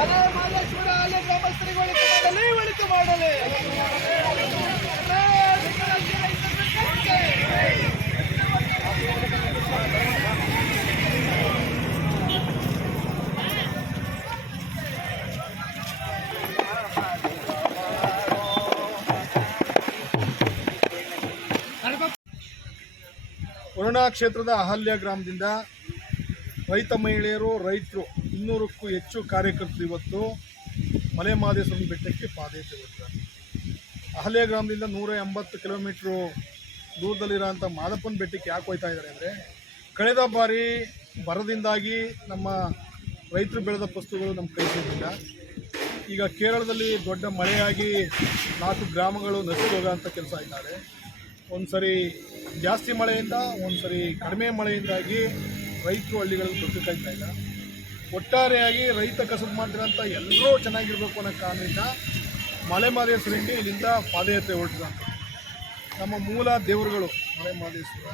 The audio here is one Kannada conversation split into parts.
ಅಲೆ ಮಾದೇಶ್ವರ ಅಲೆ ಗ್ರಾಮಸ್ಥರಿಗೆ ಒಳಿತು ಮಾಡಲಿ ವರುಣಾ ಕ್ಷೇತ್ರದ ಅಹಲ್ಯ ಗ್ರಾಮದಿಂದ ರೈತ ಮಹಿಳೆಯರು ರೈತರು 200ಕ್ಕೂ ಹೆಚ್ಚು ಕಾರ್ಯಕರ್ತರು ಇವತ್ತು ಮಲೆ ಮಹದೇಶ್ವರನ ಬೆಟ್ಟಕ್ಕೆ ಪಾದಯಾತ್ರೆ ಹೊರಟಿದ್ದಾರೆ. ಅಹಲ್ಯ ಗ್ರಾಮದಿಂದ 180 ಕಿಲೋಮೀಟ್ರು ದೂರದಲ್ಲಿರೋಂಥ ಮಾದಪ್ಪನ ಬೆಟ್ಟಕ್ಕೆ ಯಾಕೆ ಹೋಗ್ತಾ ಇದ್ದಾರೆ ಅಂದರೆ, ಕಳೆದ ಬಾರಿ ಬರದಿಂದಾಗಿ ನಮ್ಮ ರೈತರು ಬೆಳೆದ ವಸ್ತುಗಳು ನಮ್ಮ ಕೈ ಸಿಗಲಿಲ್ಲ. ಈಗ ಕೇರಳದಲ್ಲಿ ದೊಡ್ಡ ಮಳೆಯಾಗಿ 4 ಗ್ರಾಮಗಳು ನಶಿಸಿ ಹೋಗೋಂಥ ಕೆಲಸ ಆಯ್ತಾರೆ. ಒಂದು ಸರಿ ಜಾಸ್ತಿ ಮಳೆಯಿಂದ, ಒಂದು ಸರಿ ಕಡಿಮೆ ಮಳೆಯಿಂದಾಗಿ ರೈತರು ಹಳ್ಳಿಗಳಲ್ಲಿ ಬದುಕಾಗ್ತಾ ಇಲ್ಲ. ಒಟ್ಟಾರೆಯಾಗಿ ರೈತ ಕಸಬು ಮಾಡ್ತಿರೋಂಥ ಎಲ್ಲರೂ ಚೆನ್ನಾಗಿರ್ಬೇಕು ಅನ್ನೋ ಕಾರಣದಿಂದ ಮಲೆ ಮಹದೇಶ್ವರನಿಗೆ ಇಲ್ಲಿಂದ ಪಾದಯಾತ್ರೆ ಹೊರಟಿದಂಥ ನಮ್ಮ ಮೂಲ ದೇವರುಗಳು ಮಲೆ ಮಹದೇಶ್ವರ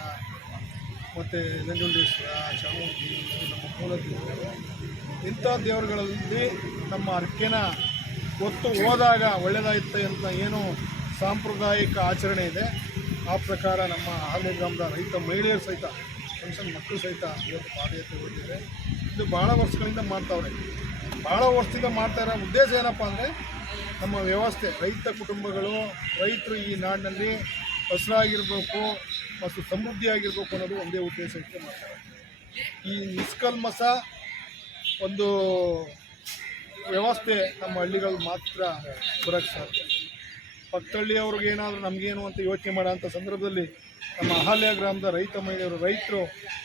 ಮತ್ತು ನಂಜುಂಡೇಶ್ವರ, ಚಾಮುಂಡಿ, ನಮ್ಮ ಮೂಲ ದೇವರುಗಳು. ಇಂಥ ದೇವರುಗಳಲ್ಲಿ ನಮ್ಮ ಅರ್ಕೆನ ಹೊತ್ತು ಹೋದಾಗ ಒಳ್ಳೆಯದಾಗುತ್ತೆ ಅಂತ ಏನು ಸಾಂಪ್ರದಾಯಿಕ ಆಚರಣೆ ಇದೆ, ಆ ಪ್ರಕಾರ ನಮ್ಮ ಅಹಲ್ಯ ಗ್ರಾಮದ ರೈತ ಮಹಿಳೆಯರು ಸಹಿತ, ಸಣ್ಣ ಮಕ್ಕಳು ಸಹಿತ ಇವತ್ತು ಪಾದಯಾತ್ರೆ ಹೊರಟಿದ್ದಾರೆ. ಇದು ಭಾಳ ವರ್ಷಗಳಿಂದ ಮಾಡ್ತಾವ್ರೆ. ಭಾಳ ವರ್ಷದಿಂದ ಮಾಡ್ತಾ ಇರೋ ಉದ್ದೇಶ ಏನಪ್ಪ ಅಂದರೆ, ನಮ್ಮ ವ್ಯವಸ್ಥೆ, ರೈತ ಕುಟುಂಬಗಳು, ರೈತರು ಈ ನಾಡಿನಲ್ಲಿ ಹಸಿರಾಗಿರಬೇಕು ಮತ್ತು ಸಮೃದ್ಧಿಯಾಗಿರಬೇಕು ಅನ್ನೋದು ಒಂದೇ ಉದ್ದೇಶ ಇಟ್ಟು ಮಾಡ್ತಾರೆ. ಈ ನಿಷ್ಕಲ್ಮಸ ಒಂದು ವ್ಯವಸ್ಥೆ ನಮ್ಮ ಹಳ್ಳಿಗಳು ಮಾತ್ರ ಬರೋಕ್ಕೆ ಸಾಧ್ಯ. ಪಕ್ಕದಳ್ಳಿಯವ್ರಿಗೆ ಏನಾದರೂ ನಮಗೇನು ಅಂತ ಯೋಚನೆ ಮಾಡೋಂಥ ಸಂದರ್ಭದಲ್ಲಿ ನಮ್ಮ ಅಹಲ್ಯ ಗ್ರಾಮದ ರೈತ ಮಹಿಳೆಯರು, ರೈತರು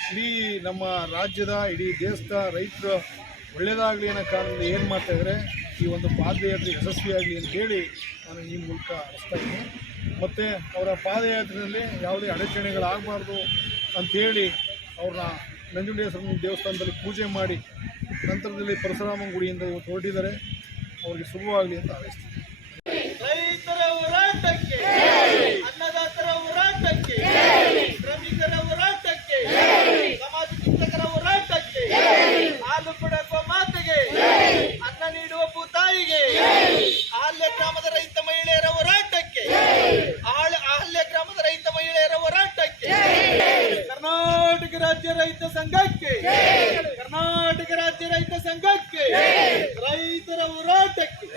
ಇಡೀ ನಮ್ಮ ರಾಜ್ಯದ, ಇಡೀ ದೇಶದ ರೈತರು ಒಳ್ಳೆಯದಾಗಲಿ ಅನ್ನೋ ಕಾರಣದಿಂದ ಏನು ಮಾಡ್ತಾಯಿದ್ದಾರೆ, ಈ ಒಂದು ಪಾದಯಾತ್ರೆ ಯಶಸ್ವಿಯಾಗಲಿ ಅಂತೇಳಿ ನಾನು ಈ ಮೂಲಕ ಹರಿಸ್ತಾ ಇದ್ದೀನಿ. ಮತ್ತು ಅವರ ಪಾದಯಾತ್ರೆಯಲ್ಲಿ ಯಾವುದೇ ಅಡಚಣೆಗಳಾಗಬಾರ್ದು ಅಂಥೇಳಿ ಅವ್ರನ್ನ ನಂಜುಂಡೇಶ್ವರನ ದೇವಸ್ಥಾನದಲ್ಲಿ ಪೂಜೆ ಮಾಡಿ ನಂತರದಲ್ಲಿ ಪರಶುರಾಮನ ಗುಡಿಯಿಂದ ಇವತ್ತು ಹೊರಟಿದ್ದಾರೆ. ಅವರಿಗೆ ಶುಭವಾಗಲಿ ಅಂತ ಹಾರೈಸ್ತೀನಿ. ರೈತರ ಹೋರಾಟಕ್ಕೆ, ಅನ್ನದಾತರ ಹೋರಾಟಕ್ಕೆ, ಶ್ರಮಿಕರ ಹೋರಾಟಕ್ಕೆ, ಸಮಾಜ ಚಿಂತಕರ ಹೋರಾಟಕ್ಕೆ, ಹಾಲು ಕೊಡುವ ಮಾತೆಗೆ, ಅನ್ನ ನೀಡುವ ಭೂತಾಯಿಗೆ, ಅಹಲ್ಯ ಗ್ರಾಮದ ರೈತ ಮಹಿಳೆಯರ ಹೋರಾಟಕ್ಕೆ, ಅಹಲ್ಯ ಗ್ರಾಮದ ರೈತ ಮಹಿಳೆಯರ ಹೋರಾಟಕ್ಕೆ, ಕರ್ನಾಟಕ ರಾಜ್ಯ ರೈತ ಸಂಘಕ್ಕೆ, ಕರ್ನಾಟಕ ರಾಜ್ಯ ರೈತ ಸಂಘಕ್ಕೆ, ರೈತರ ಹೋರಾಟಕ್ಕೆ